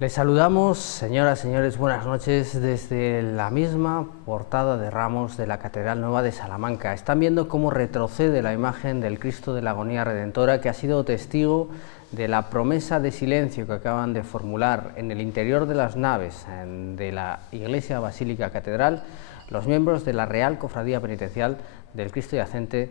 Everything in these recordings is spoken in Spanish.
Les saludamos, señoras, señores, buenas noches, desde la misma portada de ramos de la Catedral Nueva de Salamanca. Están viendo cómo retrocede la imagen del Cristo de la Agonía Redentora, que ha sido testigo de la promesa de silencio que acaban de formular en el interior de las naves de la Iglesia Basílica Catedral los miembros de la Real Cofradía Penitencial del Cristo Yacente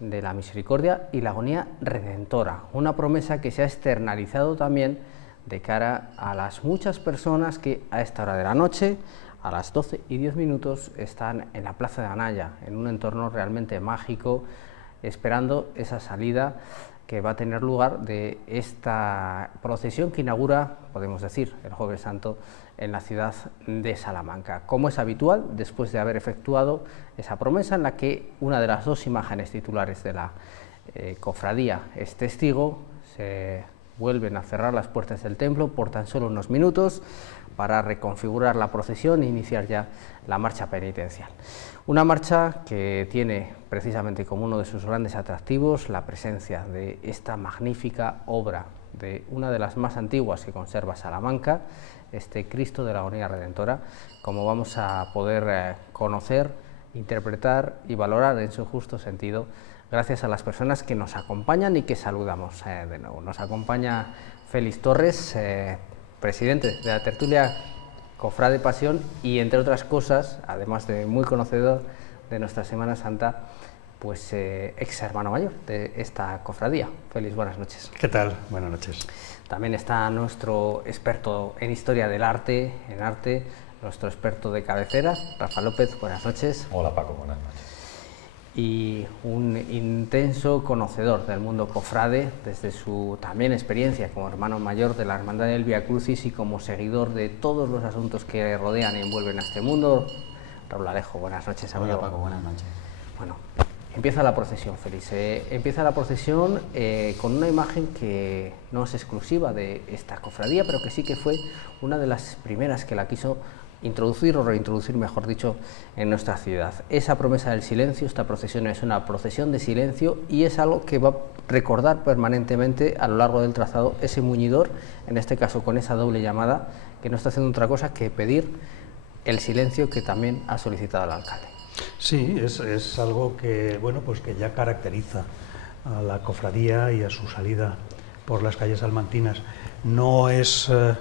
de la Misericordia y la Agonía Redentora, una promesa que se ha externalizado también de cara a las muchas personas que a esta hora de la noche, a las 12:10, están en la Plaza de Anaya, en un entorno realmente mágico, esperando esa salida que va a tener lugar de esta procesión que inaugura, podemos decir, el Jueves Santo en la ciudad de Salamanca. Como es habitual, después de haber efectuado esa promesa en la que una de las dos imágenes titulares de la cofradía es testigo, se vuelven a cerrar las puertas del templo por tan solo unos minutos para reconfigurar la procesión e iniciar ya la marcha penitencial. Una marcha que tiene precisamente como uno de sus grandes atractivos la presencia de esta magnífica obra de una de las más antiguas que conserva Salamanca, este Cristo de la Agonía Redentora, como vamos a poder conocer, interpretar y valorar en su justo sentido gracias a las personas que nos acompañan y que saludamos de nuevo. Nos acompaña Félix Torres, presidente de la tertulia Cofrade Pasión y, entre otras cosas, además de muy conocedor de nuestra Semana Santa, pues ex hermano mayor de esta cofradía. Félix, buenas noches. ¿Qué tal? Buenas noches. También está nuestro experto en historia del arte, nuestro experto de cabecera, Rafa López, buenas noches. Hola Paco, buenas noches. Y un intenso conocedor del mundo cofrade, desde su también experiencia como hermano mayor de la Hermandad del Vía Crucis y como seguidor de todos los asuntos que rodean y envuelven a este mundo. Raúl Alejo, buenas noches, amigo. Hola Paco, buenas noches. Bueno, empieza la procesión, Félix. Empieza la procesión con una imagen que no es exclusiva de esta cofradía, pero que sí que fue una de las primeras que la quiso introducir o reintroducir, mejor dicho, en nuestra ciudad. Esa promesa del silencio, esta procesión es una procesión de silencio y es algo que va a recordar permanentemente a lo largo del trazado ese muñidor, en este caso con esa doble llamada, que no está haciendo otra cosa que pedir el silencio que también ha solicitado el alcalde. Sí, es algo que, bueno, pues que ya caracteriza a la cofradía y a su salida por las calles salmantinas. No está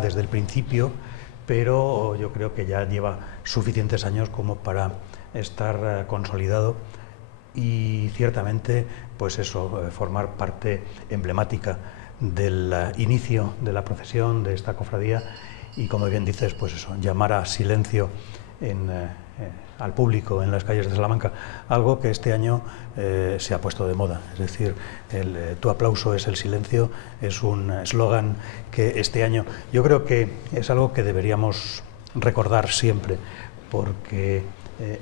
desde el principio, pero yo creo que ya lleva suficientes años como para estar consolidado y ciertamente, pues eso, formar parte emblemática del inicio de la procesión de esta cofradía y, como bien dices, pues eso, llamar a silencio al público en las calles de Salamanca, algo que este año se ha puesto de moda. Es decir, tu aplauso es el silencio, es un eslogan que este año yo creo que es algo que deberíamos recordar siempre, porque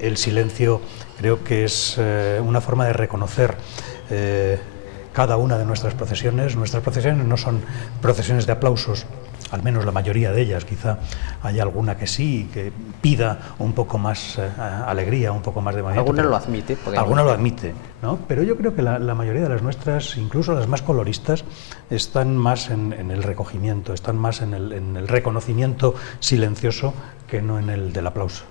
el silencio creo que es una forma de reconocer cada una de nuestras procesiones. Nuestras procesiones no son procesiones de aplausos, al menos la mayoría de ellas. Quizá haya alguna que sí, que pida un poco más alegría, un poco más de movimiento. Alguna lo admite. Alguna lo admite, ¿no? Pero yo creo que la mayoría de las nuestras, incluso las más coloristas, están más en el recogimiento, están más en el reconocimiento silencioso que no en el del aplauso.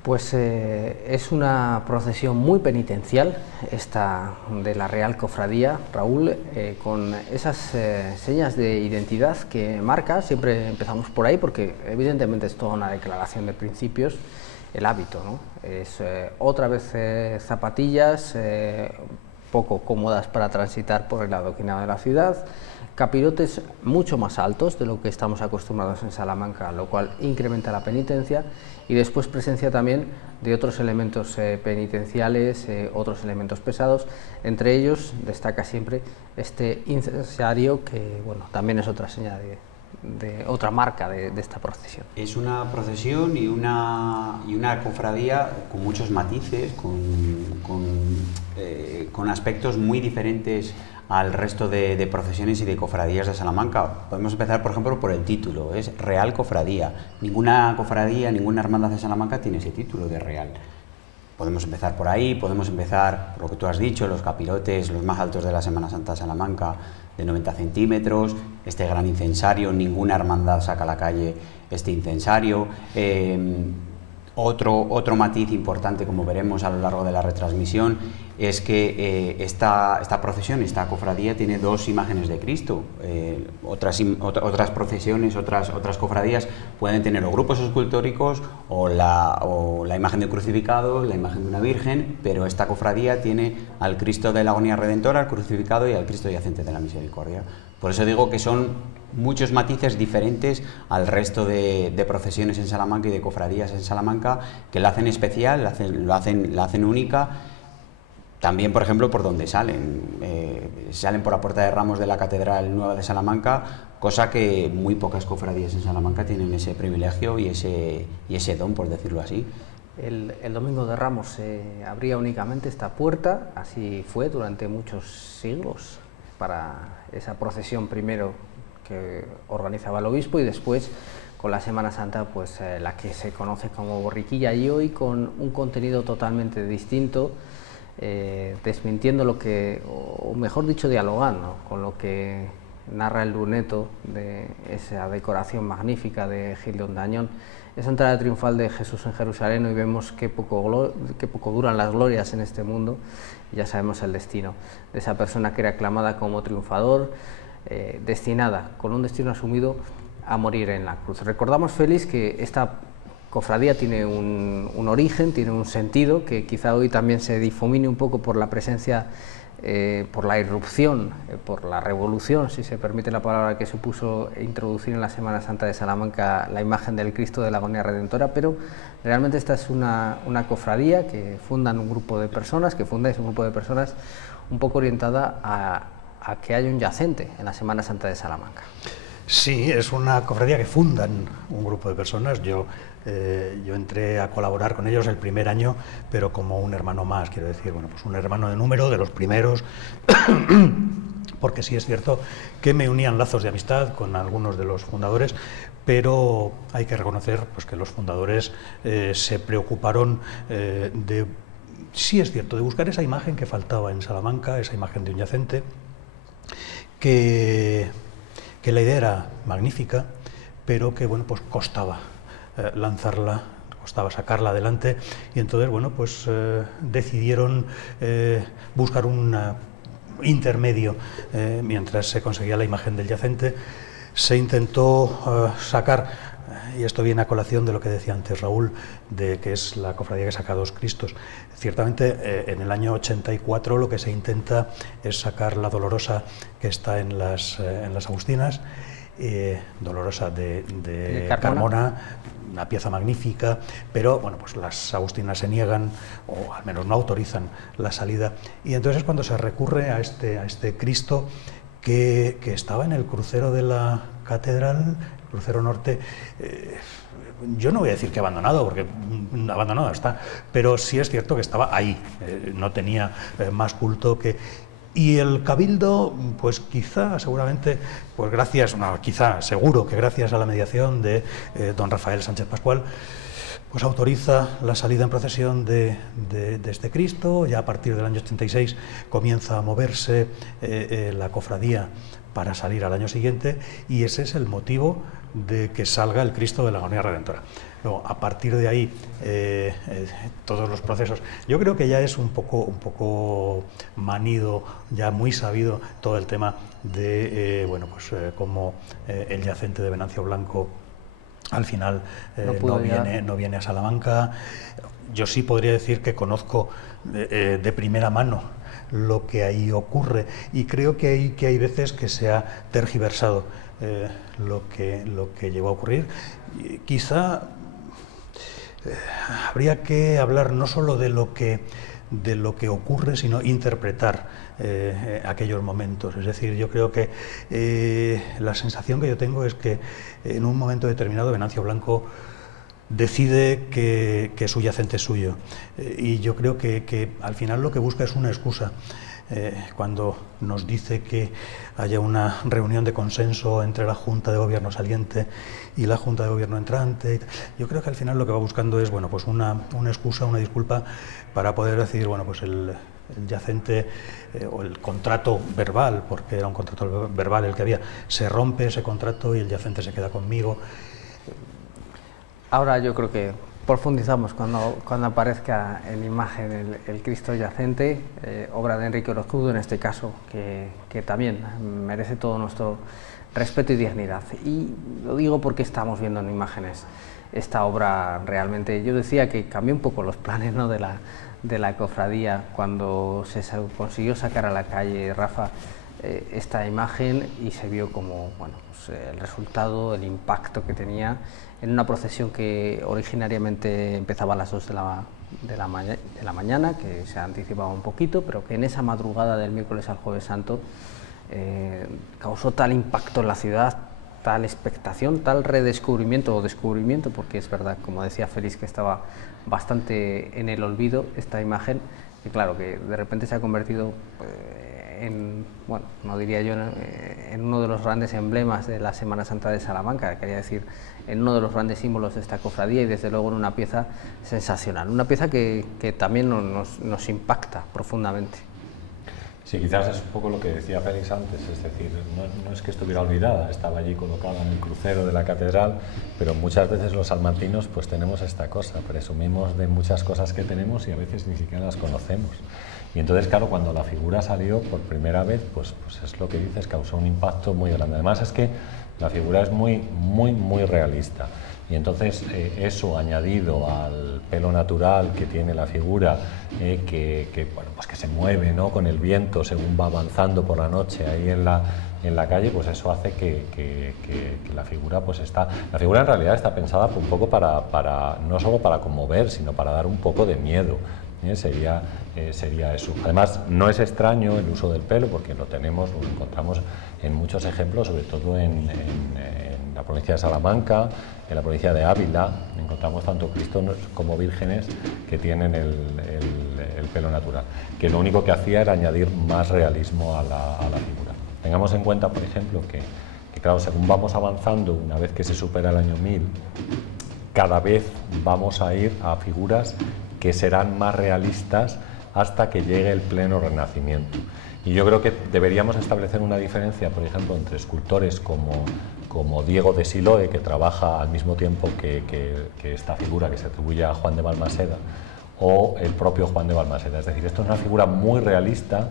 Pues es una procesión muy penitencial, esta de la Real Cofradía, Raúl, con esas señas de identidad que marca. Siempre empezamos por ahí porque evidentemente es toda una declaración de principios, el hábito, ¿no? Es otra vez zapatillas poco cómodas para transitar por el adoquinado de la ciudad, capirotes mucho más altos de lo que estamos acostumbrados en Salamanca, lo cual incrementa la penitencia, y después presencia también de otros elementos penitenciales, otros elementos pesados. Entre ellos destaca siempre este incensario, que bueno, también es otra señal de otra marca de esta procesión. Es una procesión y una cofradía con muchos matices, con aspectos muy diferentes al resto de procesiones y de cofradías de Salamanca. Podemos empezar, por ejemplo, por el título. Es Real Cofradía. Ninguna cofradía, ninguna hermandad de Salamanca tiene ese título de Real. Podemos empezar por ahí, podemos empezar por lo que tú has dicho, los capirotes, los más altos de la Semana Santa de Salamanca, de 90 centímetros, este gran incensario, ninguna hermandad saca a la calle este incensario. Otro matiz importante, como veremos a lo largo de la retransmisión, es que esta procesión, esta cofradía, tiene dos imágenes de Cristo. Otras procesiones, otras cofradías pueden tener o grupos escultóricos o la imagen de crucificado, la imagen de una virgen, pero esta cofradía tiene al Cristo de la Agonía Redentora, al crucificado y al Cristo yacente de la Misericordia. Por eso digo que son muchos matices diferentes al resto de procesiones en Salamanca y de cofradías en Salamanca, que la hacen especial, la hacen única. También, por ejemplo, por donde salen. Salen por la Puerta de Ramos de la Catedral Nueva de Salamanca, cosa que muy pocas cofradías en Salamanca tienen ese privilegio y ese don, por decirlo así. El Domingo de Ramos se abría únicamente esta puerta, así fue durante muchos siglos, para esa procesión primero que organizaba el obispo y después con la Semana Santa, pues la que se conoce como borriquilla, y hoy con un contenido totalmente distinto, desmintiendo lo que, o mejor dicho, dialogando con lo que narra el luneto de esa decoración magnífica de Gil de Ondañón, esa entrada triunfal de Jesús en Jerusalén. Y vemos qué poco duran las glorias en este mundo, y ya sabemos el destino de esa persona que era aclamada como triunfador, destinada, con un destino asumido, a morir en la cruz. Recordamos, Félix, que esta cofradía tiene un origen, tiene un sentido, que quizá hoy también se difumine un poco por la presencia, por la irrupción, por la revolución, si se permite la palabra, que supuso introducir en la Semana Santa de Salamanca la imagen del Cristo de la Agonía Redentora, pero realmente esta es una cofradía que fundáis un grupo de personas, un poco orientada a que haya un yacente en la Semana Santa de Salamanca. Sí, es una cofradía que fundan un grupo de personas. Yo entré a colaborar con ellos el primer año, pero como un hermano más, quiero decir, bueno, pues un hermano de número, de los primeros, porque sí es cierto que me unían lazos de amistad con algunos de los fundadores, pero hay que reconocer, pues, que los fundadores se preocuparon sí es cierto, de buscar esa imagen que faltaba en Salamanca, esa imagen de un yacente, que la idea era magnífica, pero que, bueno, pues costaba lanzarla, costaba sacarla adelante, y entonces, bueno, pues decidieron buscar un intermedio. Mientras se conseguía la imagen del yacente, se intentó sacar, y esto viene a colación de lo que decía antes Raúl, de que es la cofradía que saca dos Cristos. Ciertamente, en el año 84 lo que se intenta es sacar la Dolorosa, que está en las Agustinas, Dolorosa de Carmona, una pieza magnífica, pero bueno, pues las Agustinas se niegan, o al menos no autorizan la salida, y entonces es cuando se recurre a este Cristo que estaba en el crucero de la catedral, el crucero norte. Yo no voy a decir que abandonado, porque abandonado está, pero sí es cierto que estaba ahí, no tenía más culto que... Y el Cabildo, pues quizá, seguramente, pues gracias, no, quizá, seguro que gracias a la mediación de don Rafael Sánchez Pascual, pues autoriza la salida en procesión de este Cristo. Ya a partir del año 86 comienza a moverse la cofradía para salir al año siguiente, y ese es el motivo de que salga el Cristo de la Agonía Redentora. Luego, a partir de ahí, todos los procesos, yo creo que ya es un poco manido, ya muy sabido todo el tema de, bueno, pues cómo el yacente de Venancio Blanco al final no viene a Salamanca. Yo sí podría decir que conozco de primera mano lo que ahí ocurre, y creo que hay veces que se ha tergiversado lo que llegó a ocurrir. Quizá habría que hablar no solo de lo que ocurre, sino interpretar aquellos momentos. Es decir, yo creo que la sensación que yo tengo es que en un momento determinado Venancio Blanco decide que su yacente es suyo, y yo creo que al final lo que busca es una excusa. cuando nos dice que haya una reunión de consenso entre la Junta de Gobierno saliente y la Junta de Gobierno entrante. Yo creo que al final lo que va buscando es, bueno, pues una excusa, una disculpa para poder decir, bueno, pues el yacente o el contrato verbal, porque era un contrato verbal el que había, se rompe ese contrato y el yacente se queda conmigo. Ahora yo creo que profundizamos cuando aparezca en imagen el Cristo yacente, obra de Enrique Orozcudo en este caso, que también merece todo nuestro respeto y dignidad. Y lo digo porque estamos viendo en imágenes esta obra realmente. Yo decía que cambió un poco los planes, ¿no?, de la cofradía cuando se consiguió sacar a la calle, Rafa, esta imagen, y se vio como, bueno, pues, el resultado, el impacto que tenía en una procesión que originariamente empezaba a las 2 de la mañana, que se anticipaba un poquito, pero que en esa madrugada del miércoles al jueves santo causó tal impacto en la ciudad, tal expectación, tal redescubrimiento o descubrimiento, porque es verdad, como decía Félix, que estaba bastante en el olvido esta imagen, que claro, que de repente se ha convertido en, bueno, no diría yo, en uno de los grandes emblemas de la Semana Santa de Salamanca, quería decir, en uno de los grandes símbolos de esta cofradía, y desde luego en una pieza sensacional, una pieza que también nos impacta profundamente. Sí, quizás es un poco lo que decía Félix antes, es decir, no es que estuviera olvidada, estaba allí colocada en el crucero de la catedral, pero muchas veces los salmantinos pues tenemos esta cosa, presumimos de muchas cosas que tenemos y a veces ni siquiera las conocemos. Y entonces, claro, cuando la figura salió por primera vez, pues es lo que dices, causó un impacto muy grande. Además es que la figura es muy realista. Y entonces eso añadido al pelo natural que tiene la figura, bueno, pues que se mueve, ¿no?, con el viento según va avanzando por la noche ahí en la calle, pues eso hace que la figura pues la figura en realidad está pensada un poco no solo para conmover, sino para dar un poco de miedo. Sería eso. Además, no es extraño el uso del pelo, porque lo encontramos en muchos ejemplos, sobre todo en la provincia de Salamanca, en la provincia de Ávila, encontramos tanto Cristos como vírgenes que tienen el pelo natural, que lo único que hacía era añadir más realismo a la figura. Tengamos en cuenta, por ejemplo, que claro, según vamos avanzando, una vez que se supera el año 1000, cada vez vamos a ir a figuras que serán más realistas hasta que llegue el pleno Renacimiento. Y yo creo que deberíamos establecer una diferencia, por ejemplo, entre escultores como Diego de Siloé, que trabaja al mismo tiempo que esta figura que se atribuye a Juan de Balmaseda, o el propio Juan de Balmaseda. Es decir, esto es una figura muy realista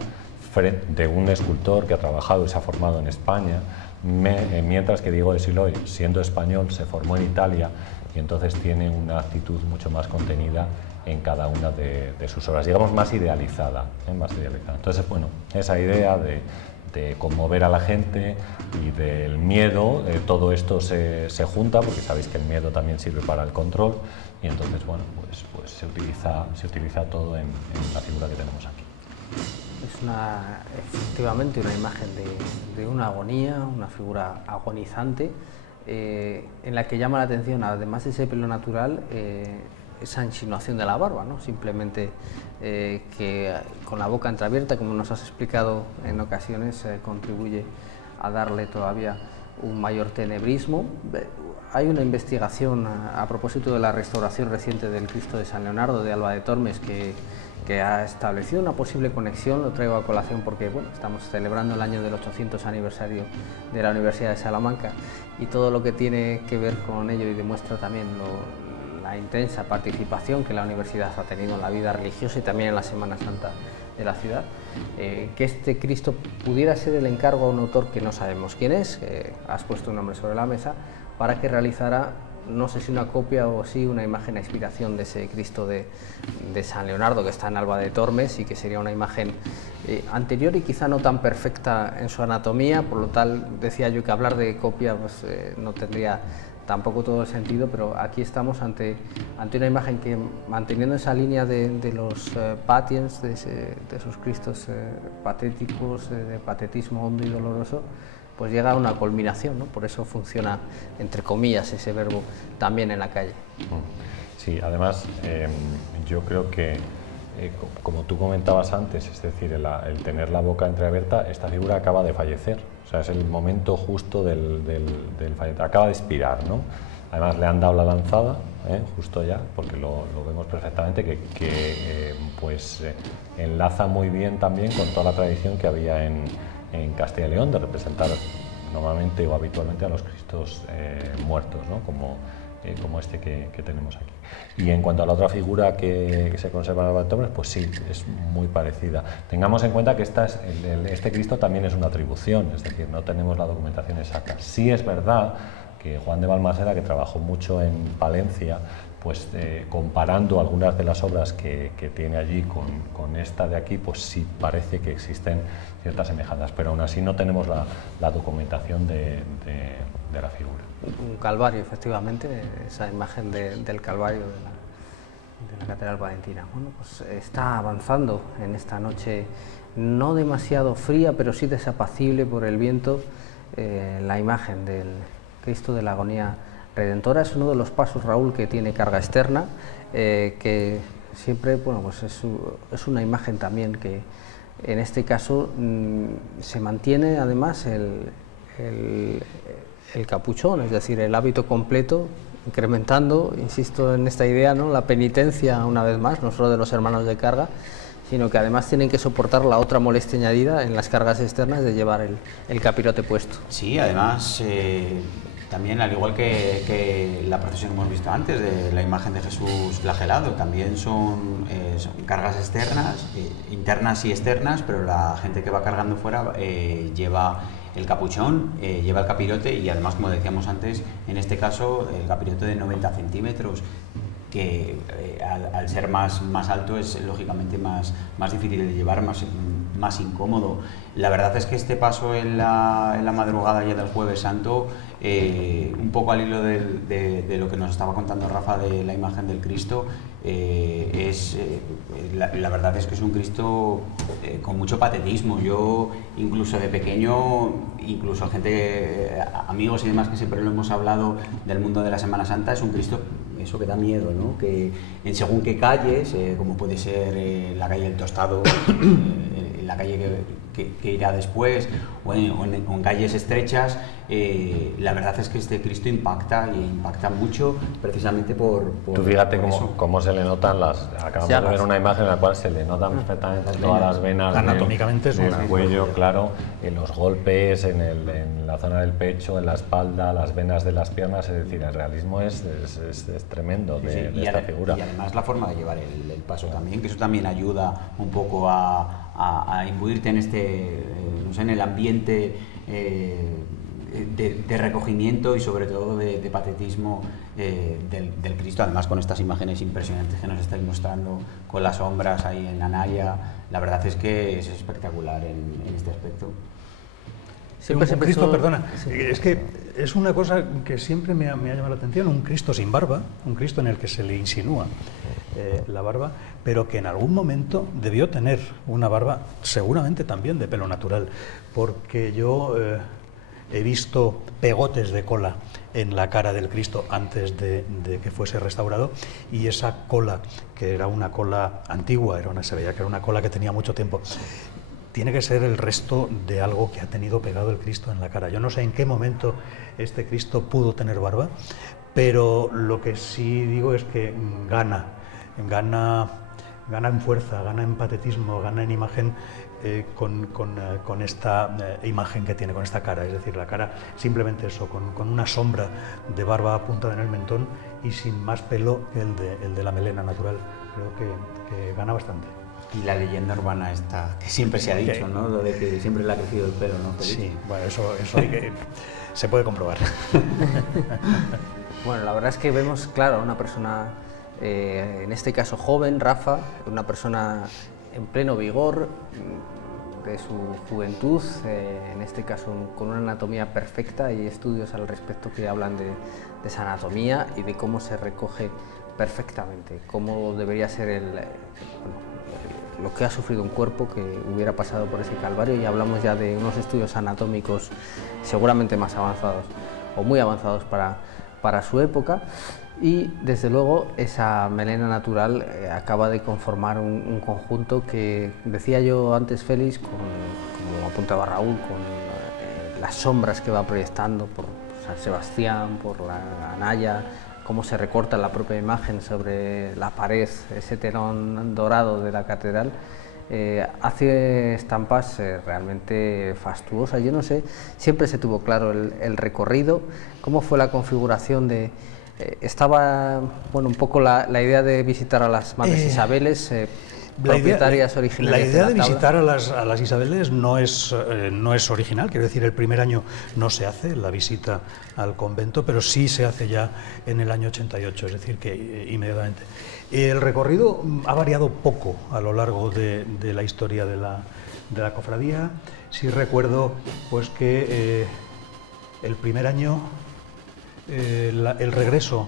de un escultor que ha trabajado y se ha formado en España, mientras que Diego de Siloé, siendo español, se formó en Italia y entonces tiene una actitud mucho más contenida en cada una de sus obras, digamos más idealizada, más idealizada. Entonces, bueno, esa idea de conmover a la gente y del miedo, todo esto se junta, porque sabéis que el miedo también sirve para el control, y entonces, bueno, pues se utiliza todo en la figura que tenemos aquí. Es efectivamente una imagen de una agonía, una figura agonizante, en la que llama la atención, además de ese pelo natural, esa insinuación de la barba, ¿no? Simplemente que con la boca entreabierta, como nos has explicado en ocasiones, contribuye a darle todavía un mayor tenebrismo. Hay una investigación a propósito de la restauración reciente del Cristo de San Leonardo de Alba de Tormes que ha establecido una posible conexión. Lo traigo a colación porque, bueno, estamos celebrando el año del 800 aniversario de la Universidad de Salamanca y todo lo que tiene que ver con ello, y demuestra también la intensa participación que la universidad ha tenido en la vida religiosa y también en la Semana Santa de la ciudad, que este Cristo pudiera ser el encargo a un autor que no sabemos quién es, has puesto un nombre sobre la mesa, para que realizara, no sé si una copia o sí una imagen a inspiración de ese Cristo de San Leonardo que está en Alba de Tormes, y que sería una imagen anterior y quizá no tan perfecta en su anatomía, por lo tal decía yo que hablar de copia pues, no tendría tampoco todo el sentido, pero aquí estamos ante una imagen que, manteniendo esa línea de los patiens, de esos Cristos patéticos, de patetismo hondo y doloroso, pues llega a una culminación, ¿no? Por eso funciona, entre comillas, ese verbo también en la calle. Sí, además yo creo que como tú comentabas antes, es decir, el tener la boca entreabierta, esta figura acaba de fallecer, o sea, es el momento justo del fallecimiento, acaba de expirar, ¿no? Además le han dado la lanzada, justo ya, porque lo vemos perfectamente, que enlaza muy bien también con toda la tradición que había en Castilla y León de representar normalmente o habitualmente a los Cristos muertos, ¿no? Como este que tenemos aquí. Y en cuanto a la otra figura que se conserva en Alba de Tormes, pues sí, es muy parecida. Tengamos en cuenta que este Cristo también es una atribución, es decir, no tenemos la documentación exacta. Sí es verdad que Juan de Balmaseda, que trabajó mucho en Palencia, pues comparando algunas de las obras que tiene allí con esta de aquí, pues sí parece que existen ciertas semejanzas, pero aún así no tenemos la documentación de la figura. Un calvario, efectivamente, esa imagen del calvario de la Catedral Palentina. Bueno, pues está avanzando en esta noche no demasiado fría, pero sí desapacible por el viento, la imagen del Cristo de la Agonía Redentora. Es uno de los pasos, Raúl, que tiene carga externa, que siempre, bueno, pues es una imagen también que en este caso se mantiene además el capuchón, es decir, el hábito completo, incrementando, insisto en esta idea, ¿no?, la penitencia una vez más, no solo de los hermanos de carga, sino que además tienen que soportar la otra molestia añadida en las cargas externas de llevar el capirote puesto. Sí, además también, al igual que la procesión que hemos visto antes de la imagen de Jesús flagelado, también son cargas externas, internas y externas, pero la gente que va cargando fuera lleva el capuchón, lleva el capirote y además, como decíamos antes, en este caso el capirote de 90 centímetros, que al ser más alto es lógicamente más difícil de llevar, más incómodo. La verdad es que este paso en la madrugada ya del Jueves Santo, un poco al hilo de lo que nos estaba contando Rafa de la imagen del Cristo, la verdad es que es un Cristo con mucho patetismo. Yo incluso de pequeño, incluso gente, amigos y demás que siempre lo hemos hablado del mundo de la Semana Santa, es un Cristo eso que da miedo, ¿no? Que en según qué calles, como puede ser la calle del Tostado, la calle que irá después, o en calles estrechas, la verdad es que este Cristo impacta mucho precisamente por Tú fíjate cómo se le notan acabamos de ver una imagen en la cual se le notan perfectamente todas las venas anatómicamente del cuello, claro, en los golpes, en la zona del pecho, en la espalda, las venas de las piernas, es decir, el realismo es tremendo de esta figura. Y además la forma de llevar el paso también, que eso también ayuda un poco a imbuirte en en el ambiente de recogimiento y sobre todo de patetismo del Cristo, además con estas imágenes impresionantes que nos estáis mostrando con las sombras ahí en Anaya. La verdad es que es espectacular en este aspecto. Siempre un Cristo, perdona, sí. Es que es una cosa que siempre me ha llamado la atención, un Cristo sin barba, un Cristo en el que se le insinúa la barba, pero que en algún momento debió tener una barba, seguramente también de pelo natural, porque yo he visto pegotes de cola en la cara del Cristo antes de que fuese restaurado, y esa cola, que era una cola antigua, se veía que era una cola que tenía mucho tiempo, tiene que ser el resto de algo que ha tenido pegado el Cristo en la cara. Yo no sé en qué momento este Cristo pudo tener barba, pero lo que sí digo es que gana en fuerza, gana en patetismo, gana en imagen con esta imagen que tiene, con esta cara. Es decir, la cara, simplemente eso, con una sombra de barba apuntada en el mentón y sin más pelo que el de la melena natural. Creo que gana bastante. Y la leyenda urbana esta, que siempre se ha dicho, ¿no? Lo de que siempre le ha crecido el pelo, ¿no? Sí, bueno, eso se puede comprobar. Bueno, la verdad es que vemos, claro, una persona, en este caso joven, Rafa, una persona en pleno vigor de su juventud, en este caso con una anatomía perfecta, y estudios al respecto que hablan de esa anatomía y de cómo se recoge perfectamente, cómo debería ser lo que ha sufrido un cuerpo que hubiera pasado por ese calvario, y hablamos ya de unos estudios anatómicos seguramente más avanzados o muy avanzados para para su época, y desde luego esa melena natural acaba de conformar un conjunto que, decía yo antes Félix, como apuntaba Raúl, con las sombras que va proyectando por San Sebastián, por la Naya, cómo se recorta la propia imagen sobre la pared, ese telón dorado de la catedral, hace estampas realmente fastuosas. Yo no sé, siempre se tuvo claro el recorrido, cómo fue la configuración de... estaba, bueno, un poco la idea de visitar a las Madres Isabeles, propietarias originales. La idea de visitar a las Isabeles no es original, quiero decir, el primer año no se hace la visita al convento, pero sí se hace ya en el año 88, es decir, que inmediatamente. El recorrido ha variado poco a lo largo de la historia de la cofradía. Sí recuerdo pues que el primer año el regreso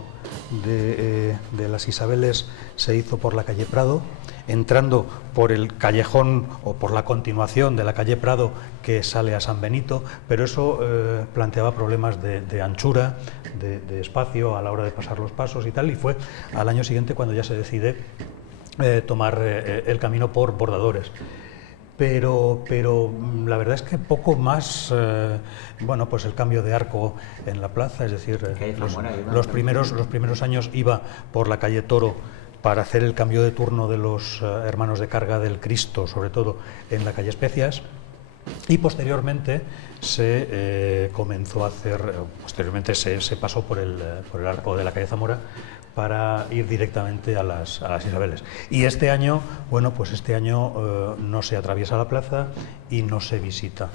de las Isabeles se hizo por la calle Prado, entrando por el callejón o por la continuación de la calle Prado que sale a San Benito, pero eso planteaba problemas de anchura, de espacio a la hora de pasar los pasos y tal, y fue al año siguiente cuando ya se decide tomar el camino por Bordadores. Pero la verdad es que poco más, bueno, pues el cambio de arco en la plaza, es decir, los primeros años iba por la calle Toro para hacer el cambio de turno de los hermanos de carga del Cristo, sobre todo en la calle Especias, y posteriormente se comenzó a hacer, se pasó por el arco de la calle Zamora para ir directamente a las Isabeles. Y este año, bueno, pues este año no se atraviesa la plaza y no se visita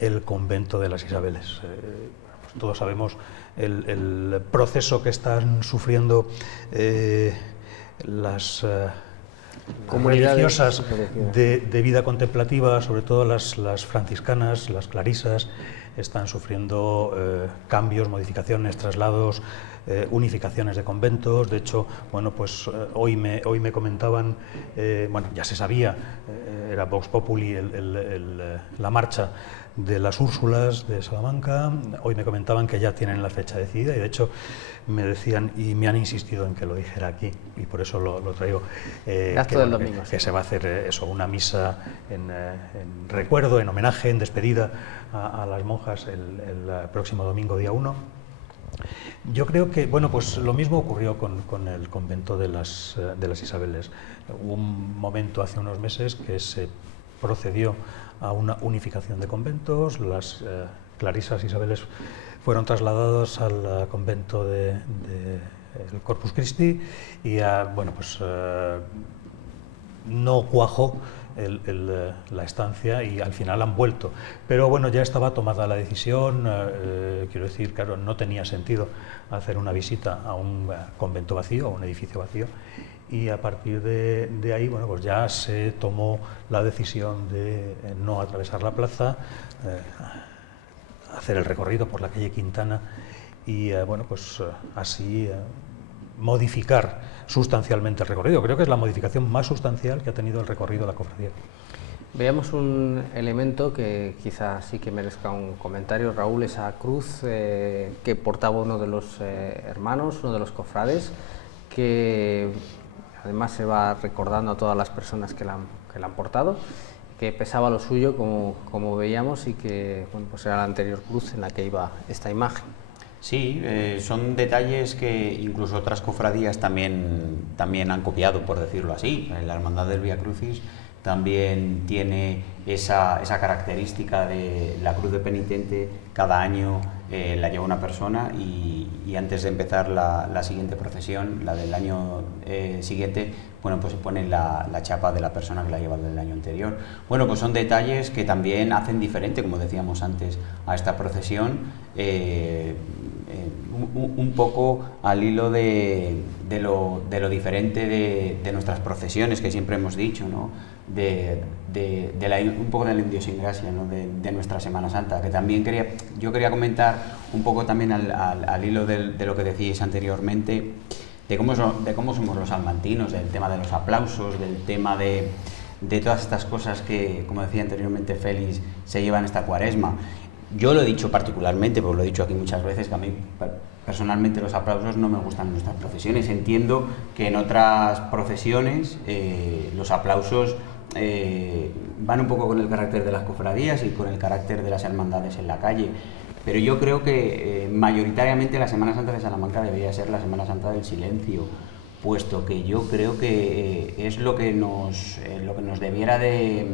el convento de las Isabeles. Pues todos sabemos el proceso que están sufriendo las religiosas de vida contemplativa, sobre todo las franciscanas, las clarisas, están sufriendo cambios, modificaciones, traslados, unificaciones de conventos. De hecho, bueno, pues hoy me comentaban, bueno, ya se sabía, era Vox Populi la marcha de las Úrsulas de Salamanca. Hoy me comentaban que ya tienen la fecha decidida y de hecho me decían y me han insistido en que lo dijera aquí y por eso lo traigo, que se va a hacer eso, una misa en recuerdo, en homenaje, en despedida a las monjas el próximo domingo, día 1. Yo creo que, bueno, pues lo mismo ocurrió con el convento de las Isabeles. Hubo un momento hace unos meses que se procedió a una unificación de conventos. Las clarisas Isabeles fueron trasladados al convento del Corpus Christi y bueno, pues no cuajó la estancia y al final han vuelto. Pero bueno, ya estaba tomada la decisión, quiero decir, claro, no tenía sentido hacer una visita a un convento vacío, a un edificio vacío, y a partir de ahí, bueno, pues ya se tomó la decisión de no atravesar la plaza, hacer el recorrido por la calle Quintana y, bueno, pues así modificar sustancialmente el recorrido. Creo que es la modificación más sustancial que ha tenido el recorrido de la cofradía. Veamos un elemento que quizás sí que merezca un comentario, Raúl, esa cruz que portaba uno de los hermanos, uno de los cofrades, que además se va recordando a todas las personas que la han portado, que pesaba lo suyo, como veíamos, y que, bueno, pues era la anterior cruz en la que iba esta imagen. Sí, son detalles que incluso otras cofradías también han copiado, por decirlo así. La Hermandad del Vía Crucis también tiene esa característica de la cruz de penitente. Cada año la lleva una persona y antes de empezar la siguiente procesión, la del año siguiente, bueno, pues se pone la chapa de la persona que la lleva del año anterior. Bueno, pues son detalles que también hacen diferente, como decíamos antes, a esta procesión, un poco al hilo de lo diferente de nuestras procesiones, que siempre hemos dicho, ¿no? Un poco de la idiosincrasia, ¿no? de nuestra Semana Santa, que también yo quería comentar un poco también al hilo de lo que decíais anteriormente, de cómo somos los salmantinos, del tema de los aplausos, del tema de todas estas cosas que, como decía anteriormente Félix, se llevan esta Cuaresma. Yo lo he dicho particularmente, porque lo he dicho aquí muchas veces, que a mí Personalmente los aplausos no me gustan en nuestras procesiones. Entiendo que en otras procesiones los aplausos van un poco con el carácter de las cofradías y con el carácter de las hermandades en la calle, pero yo creo que mayoritariamente la Semana Santa de Salamanca debería ser la Semana Santa del silencio, puesto que yo creo que es lo que nos debiera de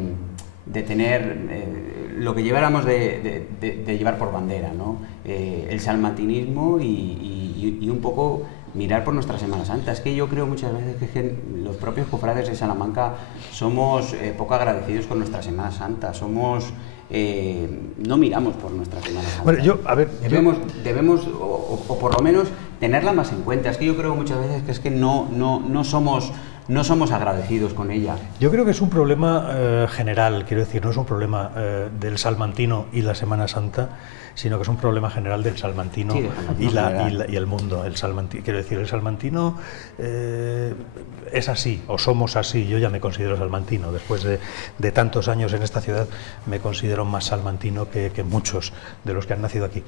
tener, lo que lleváramos de llevar por bandera, ¿no? El salmantinismo y un poco mirar por nuestra Semana Santa. Es que yo creo muchas veces que los propios cofrades de Salamanca somos poco agradecidos con nuestra Semana Santa, no miramos por nuestra Semana Santa. Bueno, debemos o por lo menos tenerla más en cuenta. Es que yo creo muchas veces que es que no somos agradecidos con ella. Yo creo que es un problema general, quiero decir, no es un problema del salmantino y la Semana Santa, sino que es un problema general del salmantino, sí, y el mundo. Quiero decir, el salmantino es así, o somos así. Yo ya me considero salmantino, después de tantos años en esta ciudad me considero más salmantino que muchos de los que han nacido aquí.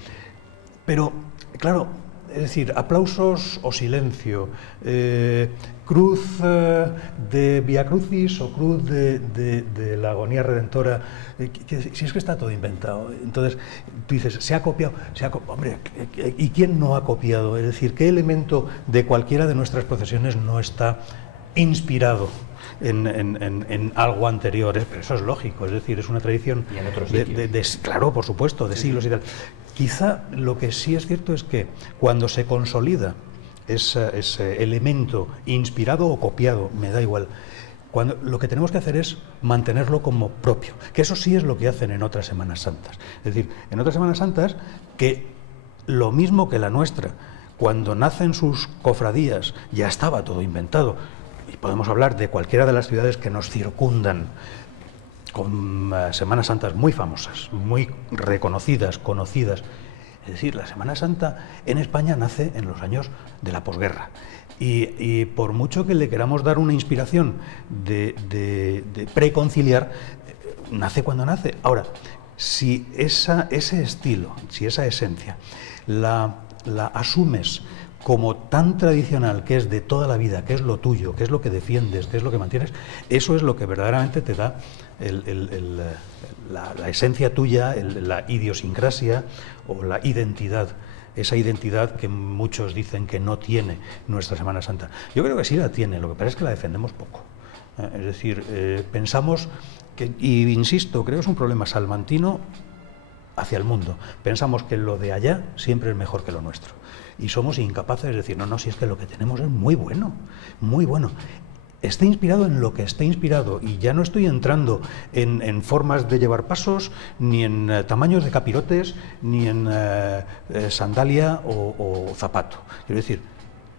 Pero, claro, es decir, aplausos o silencio, cruz de Vía Crucis o cruz de la Agonía Redentora, si es que está todo inventado. Entonces, tú dices, se ha copiado, hombre, ¿y quién no ha copiado? Es decir, ¿qué elemento de cualquiera de nuestras procesiones no está inspirado en algo anterior? Pero eso es lógico, es decir, es una tradición, y en otros sitios. Claro, por supuesto, de siglos y tal. Quizá lo que sí es cierto es que cuando se consolida ese elemento inspirado o copiado, me da igual, lo que tenemos que hacer es mantenerlo como propio, que eso sí es lo que hacen en otras Semanas Santas. Es decir, en otras Semanas Santas, que lo mismo que la nuestra, cuando nacen sus cofradías ya estaba todo inventado, y podemos hablar de cualquiera de las ciudades que nos circundan, con Semanas Santas muy famosas, muy reconocidas, conocidas. Es decir, la Semana Santa en España nace en los años de la posguerra. Y por mucho que le queramos dar una inspiración de preconciliar, nace cuando nace. Ahora, si ese estilo, si esa esencia la asumes como tan tradicional, que es de toda la vida, que es lo tuyo, que es lo que defiendes, que es lo que mantienes, eso es lo que verdaderamente te da la esencia tuya, la idiosincrasia o la identidad, esa identidad que muchos dicen que no tiene nuestra Semana Santa. Yo creo que sí la tiene, lo que pasa es que la defendemos poco. Es decir, pensamos que, y insisto, creo que es un problema salmantino hacia el mundo. Pensamos que lo de allá siempre es mejor que lo nuestro. Y somos incapaces de decir, no, si es que lo que tenemos es muy bueno, muy bueno. Esté inspirado en lo que esté inspirado, y ya no estoy entrando en formas de llevar pasos, ni en tamaños de capirotes, ni en sandalia o zapato. Quiero decir,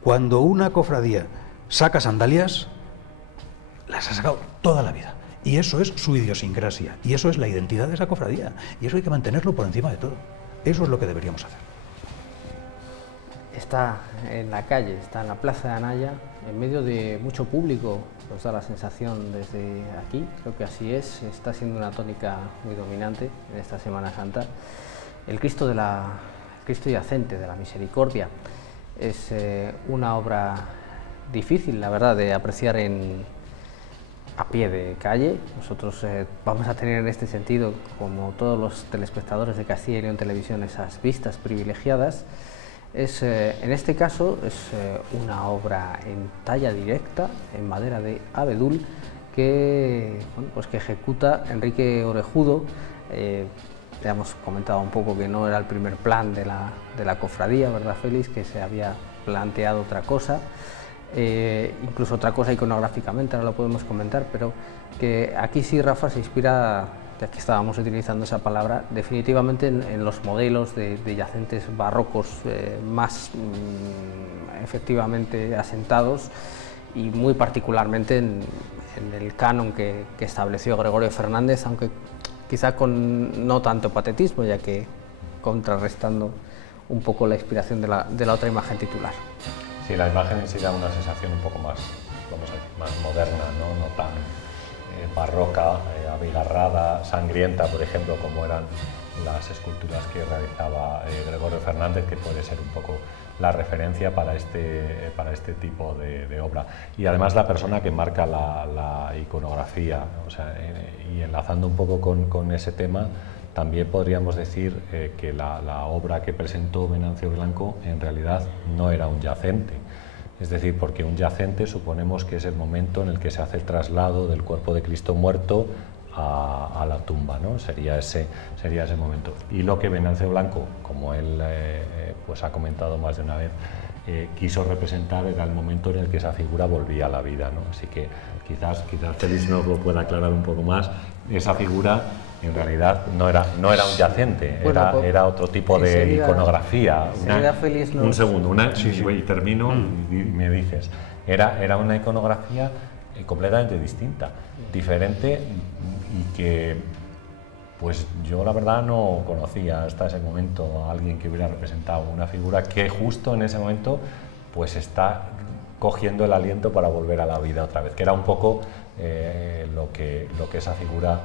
cuando una cofradía saca sandalias, las ha sacado toda la vida. Y eso es su idiosincrasia, y eso es la identidad de esa cofradía, y eso hay que mantenerlo por encima de todo. Eso es lo que deberíamos hacer. Está en la calle, está en la Plaza de Anaya, en medio de mucho público, nos da la sensación desde aquí, creo que así es, está siendo una tónica muy dominante en esta Semana Santa. El Cristo yacente de la Misericordia es una obra difícil, la verdad, de apreciar a pie de calle. Nosotros vamos a tener en este sentido, como todos los telespectadores de Castilla y León Televisión, esas vistas privilegiadas. En este caso es una obra en talla directa, en madera de abedul, que ejecuta Enrique Orejudo. Ya hemos comentado un poco que no era el primer plan de la cofradía, ¿verdad, Félix? Que se había planteado otra cosa, incluso otra cosa iconográficamente, ahora lo podemos comentar, pero que aquí sí Rafa se inspira, ya que estábamos utilizando esa palabra, definitivamente en los modelos de yacentes barrocos más efectivamente asentados, y muy particularmente en el canon que estableció Gregorio Fernández, aunque quizá con no tanto patetismo, ya que contrarrestando un poco la inspiración de la otra imagen titular. Sí, la imagen en sí da una sensación un poco más, vamos a decir, más moderna, no tan barroca, abigarrada, sangrienta, por ejemplo, como eran las esculturas que realizaba Gregorio Fernández, que puede ser un poco la referencia para este tipo de obra. Y además la persona que marca la iconografía, o sea, y enlazando un poco con ese tema, también podríamos decir que la obra que presentó Venancio Blanco en realidad no era un yacente. Es decir, porque un yacente suponemos que es el momento en el que se hace el traslado del cuerpo de Cristo muerto a la tumba, ¿no? Sería ese momento. Y lo que Venancio Blanco, como él pues ha comentado más de una vez, quiso representar era el momento en el que esa figura volvía a la vida, ¿no? Así que quizás Félix nos lo pueda aclarar un poco más. Esa figura en realidad no era un yacente, bueno, era otro tipo de iconografía. Un segundo, y termino y me dices. Era una iconografía completamente distinta, diferente, y que pues yo la verdad no conocía hasta ese momento a alguien que hubiera representado una figura que justo en ese momento pues está cogiendo el aliento para volver a la vida otra vez, que era un poco lo que esa figura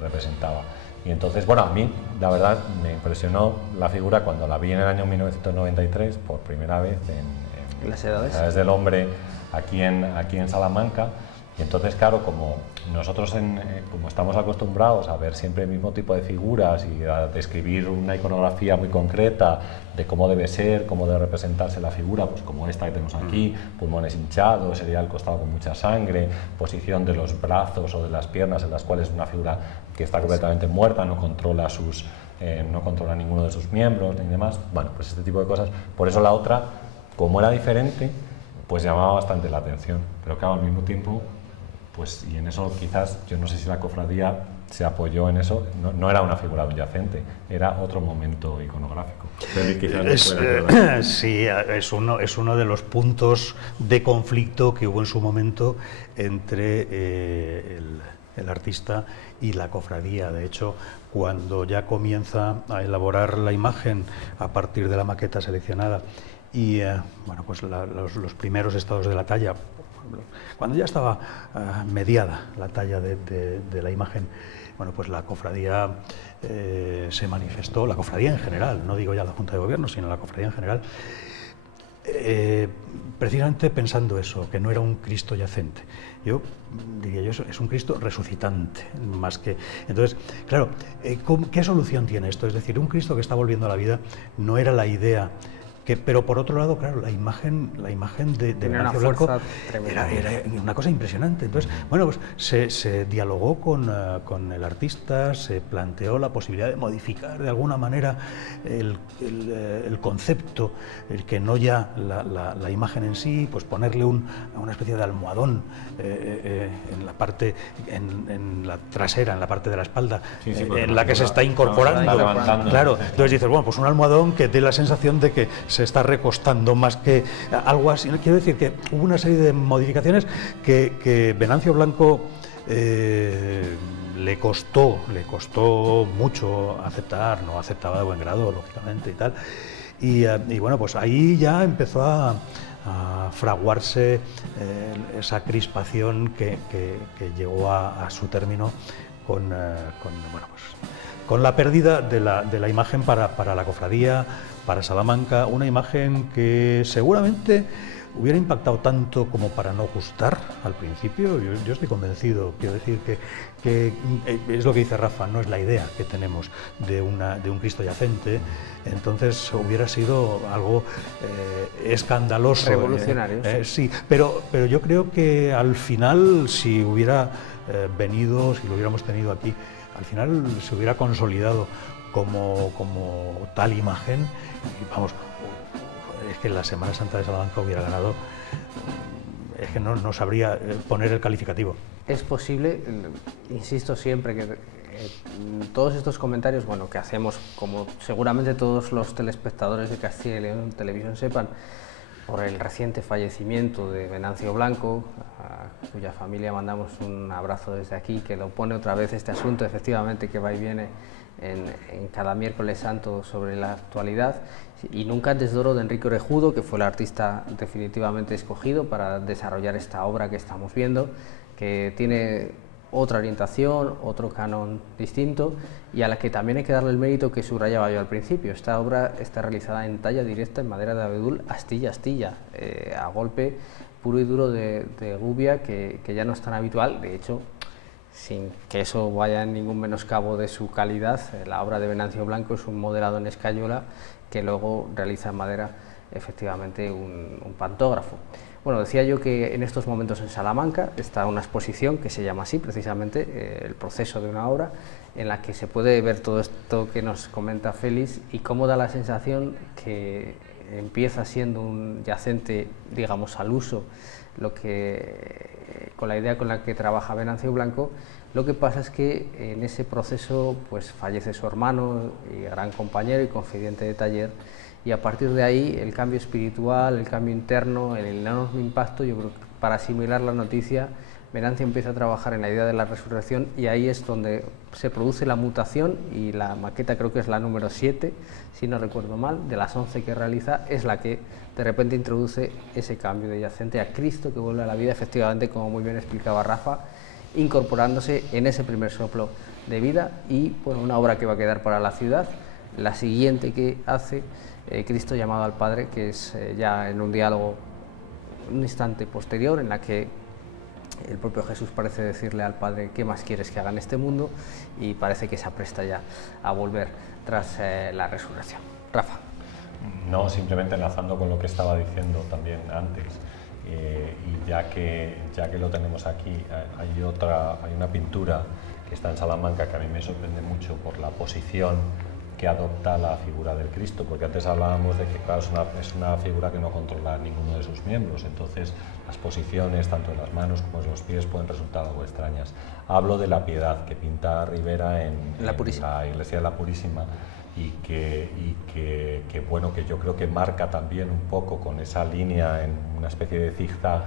representaba. Y entonces, bueno, a mí la verdad me impresionó la figura cuando la vi en el año 1993 por primera vez en Las Edades del Hombre aquí en Salamanca. Y entonces, claro, como nosotros como estamos acostumbrados a ver siempre el mismo tipo de figuras y a describir una iconografía muy concreta de cómo debe ser, cómo debe representarse la figura, pues como esta que tenemos aquí, pulmones hinchados, sería el costado con mucha sangre, posición de los brazos o de las piernas en las cuales una figura que está completamente muerta, no controla ninguno de sus miembros ni demás. Bueno, pues este tipo de cosas. Por eso la otra, como era diferente, pues llamaba bastante la atención, pero claro, al mismo tiempo, pues, y en eso quizás, yo no sé si la cofradía se apoyó en eso, no era una figura de un yacente, era otro momento iconográfico. Sí, es uno de los puntos de conflicto que hubo en su momento entre el artista y la cofradía. De hecho, cuando ya comienza a elaborar la imagen a partir de la maqueta seleccionada y bueno, pues los primeros estados de la talla, cuando ya estaba mediada la talla de la imagen, bueno, pues la cofradía se manifestó, la cofradía en general, no digo ya la Junta de Gobierno, sino la cofradía en general, precisamente pensando eso, que no era un Cristo yacente. Yo diría, es un Cristo resucitante, más que... Entonces, claro, ¿qué solución tiene esto? Es decir, un Cristo que está volviendo a la vida no era la idea... pero por otro lado, claro, la imagen de Venancio Blanco era una cosa impresionante. Entonces, bueno, pues se dialogó con el artista, se planteó la posibilidad de modificar de alguna manera el concepto, que no ya la imagen en sí, pues ponerle una especie de almohadón en la parte, en la trasera, en la parte de la espalda, en la que se está incorporando. Claro, entonces dices, bueno, pues un almohadón que dé la sensación de que se está recostando más que algo así. Quiero decir que hubo una serie de modificaciones que Venancio Blanco le costó mucho aceptar, no aceptaba de buen grado, lógicamente, y tal. Y bueno, pues ahí ya empezó a fraguarse esa crispación que llegó a su término con la pérdida de la imagen para la cofradía, para Salamanca, una imagen que seguramente hubiera impactado tanto como para no gustar al principio. Yo estoy convencido, quiero decir que es lo que dice Rafa, no es la idea que tenemos de un Cristo yacente. Entonces hubiera sido algo escandaloso, revolucionario. Sí, pero yo creo que al final, si hubiera venido, si lo hubiéramos tenido aquí, al final se hubiera consolidado como tal imagen. Y vamos, es que la Semana Santa de Salamanca hubiera ganado, es que no sabría poner el calificativo. Es posible, insisto siempre, que todos estos comentarios, bueno, que hacemos, como seguramente todos los telespectadores de Castilla y León Televisión sepan, por el reciente fallecimiento de Venancio Blanco, a cuya familia mandamos un abrazo desde aquí, que lo pone otra vez este asunto, efectivamente, que va y viene en cada miércoles santo sobre la actualidad, y Nunca antes d'oro de Enrique Orejudo, que fue el artista definitivamente escogido para desarrollar esta obra que estamos viendo, que tiene otra orientación, otro canon distinto, y a la que también hay que darle el mérito que subrayaba yo al principio. Esta obra está realizada en talla directa en madera de abedul, astilla a astilla, a golpe puro y duro de gubia, que ya no es tan habitual. De hecho, sin que eso vaya en ningún menoscabo de su calidad, la obra de Venancio Blanco es un modelado en escayola que luego realiza en madera efectivamente un pantógrafo. Bueno, decía yo que en estos momentos en Salamanca está una exposición que se llama así, precisamente, el proceso de una obra, en la que se puede ver todo esto que nos comenta Félix y cómo da la sensación que empieza siendo un yacente, digamos, al uso, con la idea con la que trabaja Venancio Blanco. Lo que pasa es que en ese proceso pues fallece su hermano y gran compañero y confidente de taller, y a partir de ahí el cambio espiritual, el cambio interno, el enorme impacto, yo creo que para asimilar la noticia, Venancio empieza a trabajar en la idea de la resurrección, y ahí es donde se produce la mutación, y la maqueta creo que es la número 7, si no recuerdo mal, de las 11 que realiza, es la que de repente introduce ese cambio de yacente a Cristo que vuelve a la vida, efectivamente, como muy bien explicaba Rafa, incorporándose en ese primer soplo de vida. Y bueno, una obra que va a quedar para la ciudad, la siguiente que hace, Cristo llamado al Padre, que es ya en un diálogo, un instante posterior, en la que el propio Jesús parece decirle al Padre: ¿qué más quieres que haga en este mundo? Y parece que se apresta ya a volver tras la resurrección. Rafa. No, simplemente enlazando con lo que estaba diciendo también antes, y ya que lo tenemos aquí, hay una pintura que está en Salamanca que a mí me sorprende mucho por la posición que adopta la figura del Cristo, porque antes hablábamos de que, claro, es una figura que no controla ninguno de sus miembros, entonces las posiciones, tanto en las manos como en los pies, pueden resultar algo extrañas. Hablo de la Piedad, que pinta Rivera en la iglesia de la Purísima, y que bueno, que yo creo que marca también un poco con esa línea en una especie de zigzag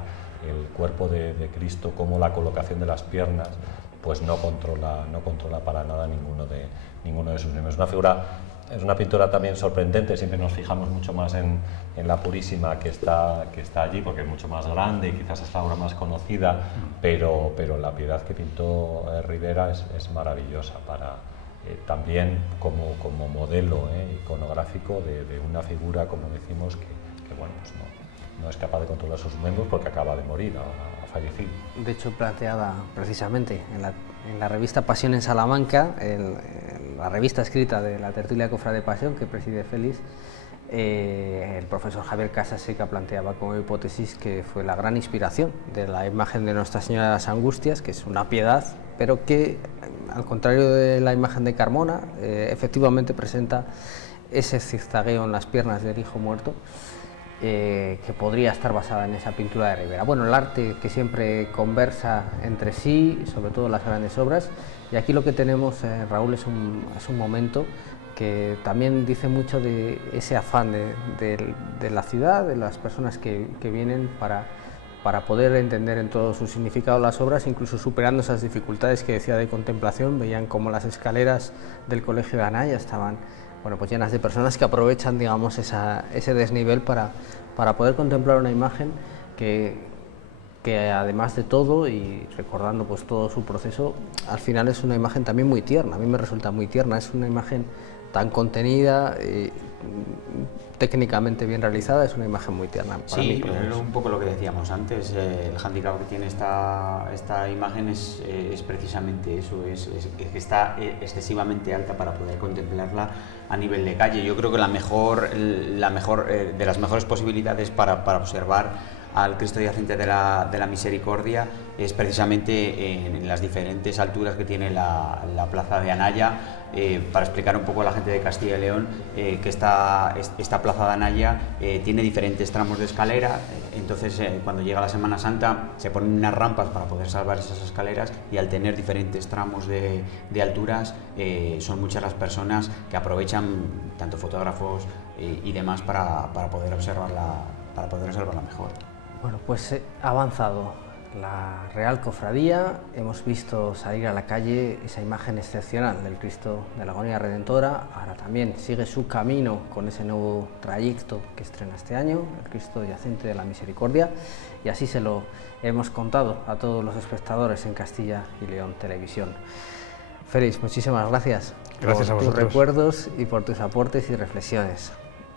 el cuerpo de Cristo, como la colocación de las piernas pues no controla para nada ninguno de sus miembros. Es una pintura también sorprendente. Siempre nos fijamos mucho más en la Purísima, que está allí, porque es mucho más grande y quizás es la obra más conocida, pero la Piedad que pintó Rivera es maravillosa también como modelo iconográfico de una figura, como decimos, que bueno, pues no es capaz de controlar sus miembros porque acaba de morir, ha fallecido. De hecho, planteada precisamente en la revista Pasión en Salamanca, en la revista escrita de la tertulia Cofrade de Pasión que preside Félix, el profesor Javier Casaseca planteaba como hipótesis que fue la gran inspiración de la imagen de Nuestra Señora de las Angustias, que es una piedad, pero que, al contrario de la imagen de Carmona, efectivamente presenta ese zigzagueo en las piernas del hijo muerto, que podría estar basada en esa pintura de Rivera. Bueno, el arte que siempre conversa entre sí, sobre todo las grandes obras, y aquí lo que tenemos, Raúl, es un momento que también dice mucho de ese afán de la ciudad, de las personas que vienen para poder entender en todo su significado las obras, incluso superando esas dificultades que decía de contemplación. Veían como las escaleras del Colegio de Anaya estaban, bueno, pues llenas de personas que aprovechan, digamos, ese desnivel para poder contemplar una imagen que además de todo, y recordando pues todo su proceso, al final es una imagen también muy tierna. A mí me resulta muy tierna, es una imagen tan contenida, técnicamente bien realizada, es una imagen muy tierna. Sí, un poco lo que decíamos antes, el hándicap que tiene esta imagen es precisamente eso, es que está excesivamente alta para poder contemplarla a nivel de calle. Yo creo que de las mejores posibilidades para observar al Cristo yacente de la Misericordia es precisamente en las diferentes alturas que tiene la plaza de Anaya. Para explicar un poco a la gente de Castilla y León, que esta plaza de Anaya tiene diferentes tramos de escalera, entonces cuando llega la Semana Santa se ponen unas rampas para poder salvar esas escaleras, y al tener diferentes tramos de alturas son muchas las personas que aprovechan, tanto fotógrafos y demás, para poder observarla mejor. Bueno, pues ha avanzado la Real Cofradía, hemos visto salir a la calle esa imagen excepcional del Cristo de la Agonía Redentora. Ahora también sigue su camino con ese nuevo trayecto que estrena este año, el Cristo Yacente de la Misericordia, y así se lo hemos contado a todos los espectadores en Castilla y León Televisión. Félix, muchísimas gracias, gracias por a tus vosotros. recuerdos y por tus aportes y reflexiones.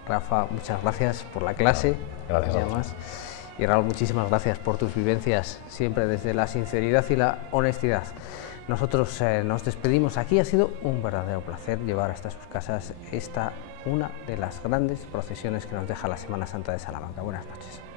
Rafa, muchas gracias por la clase. Gracias a vosotros. Y Raúl, muchísimas gracias por tus vivencias, siempre desde la sinceridad y la honestidad. Nosotros nos despedimos aquí, ha sido un verdadero placer llevar hasta sus casas una de las grandes procesiones que nos deja la Semana Santa de Salamanca. Buenas noches.